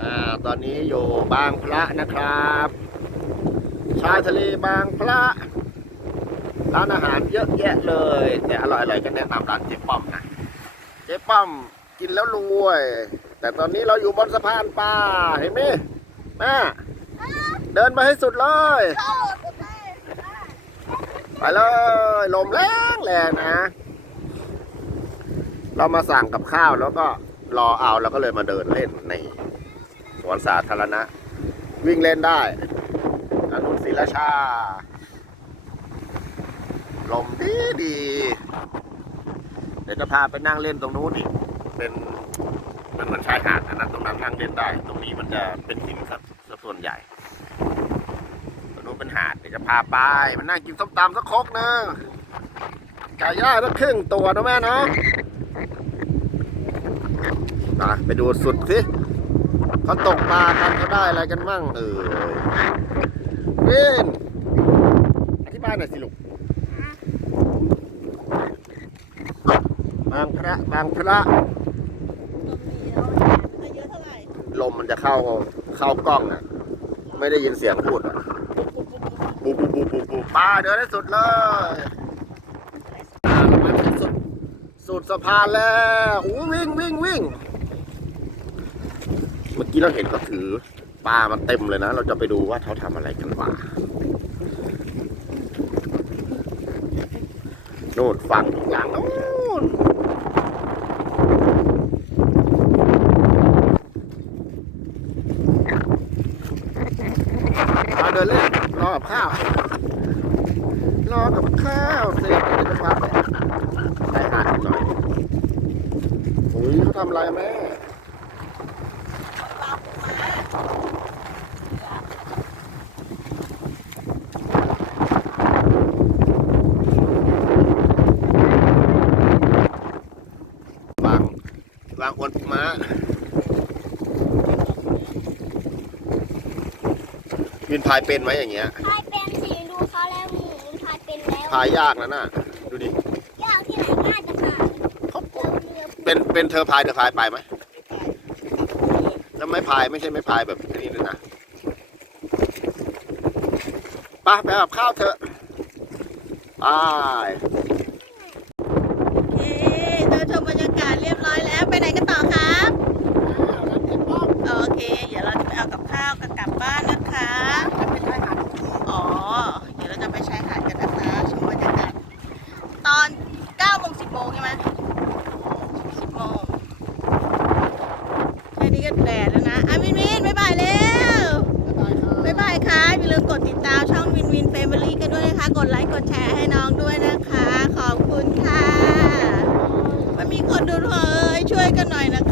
อ่าตอนนี้อยู่บางพระนะครับ ชายทะเลบางพระร้านอาหารเยอะแยะเลย แต่อร่อยๆก็แนะนำร้านเจ๊ป้อมนะเจ๊ป้อมกินแล้วรวย แต่ตอนนี้เราอยู่บนสะพานปลาเห็นไหมแม่เดินไปให้สุดเลยไปเลยลมแรงแรงนะ เรามาสั่งกับข้าวแล้วก็รอเอาแล้วก็เลยมาเดินเล่นใน วนสาธารณะ วิ่งเล่นได้อนุศิราชา ลมดีดี เดี๋ยวจะพาไปนั่งเล่นตรงนู้นอีกเป็นมันเหมือนชายหาดนะนตรงนั้นนั่งเล่นได้ ตรงนี้มันจะเป็นหินครับส่วนใหญ่ตรงนู้นเป็นหาดเดี๋ยวจะพาไปมันนั่งกินส้มตำสักคกนึงไก่ย่างสักครึ่งตัวนะแม่เนาะมาไปดูสุดสิ เขาตกปลากันเขาได้อะไรกันมั่งเออเว้นอธิบายหน่อยสิลูกบางพระบางพระลมมันจะเข้าเข้ากล้องอะ ไม่ได้ยินเสียงพูดอะปูปูปูปูปูป้าเดินได้สุดเลยอ่าเรามาถึงสุดสุดสะพานแล้วอู้วิ่งวิ่งวิ่ง เมื่อกี้เราเห็นเขาถือปลามันเต็มเลยนะ เราจะไปดูว่าเขาทำอะไรกันวะโน่นฝั่งหลังโน่นมาเดินเล่นรอกับข้าว รอกับข้าวเสร็จจะพาไปหาดหน่อยโอ้ยเขาทำอะไรแม่วางวาง อวนปูม้าวินพายเป็นไหมอย่างเงี้ยพายเป็นสีดูเขาแล้วหมูพายเป็นแล้วพายยากนะน่ะดูดิยากที่ไหนง่ายจะพายเราเรือเป็นเป็นเธอพายเธอพายไปไหมแล้วไม่พายไม่ใช่ไม่พายแบบนี้เลยนะไปไปกับข้าวเถอะไป เอ๊ะเราชมบรรยากาศเรียบร้อยแล้ว ไปไหนกันต่อครับ โอเค เดี๋ยวเราจะไปเอากับข้าวกันกลับบ้านนะคะ อ๋อ เดี๋ยวเราจะไปชายหาดกันนะคะชมบรรยากาศ ตอน9โมง10โมงใช่ไหม10โมง แค่นี้ก็แดดแล้วนะอะวินวินบ๊ายบายเร็วบ๊ายบายค่ะอย่าลืมกดติดตามช่องวินวินเฟมิลี่กันด้วยนะคะ กดไลค์กดแชร์ให้น้องด้วยนะคะ ขอบคุณค่ะ มันมีคนดูเฮ้ยช่วยกันหน่อยนะคะ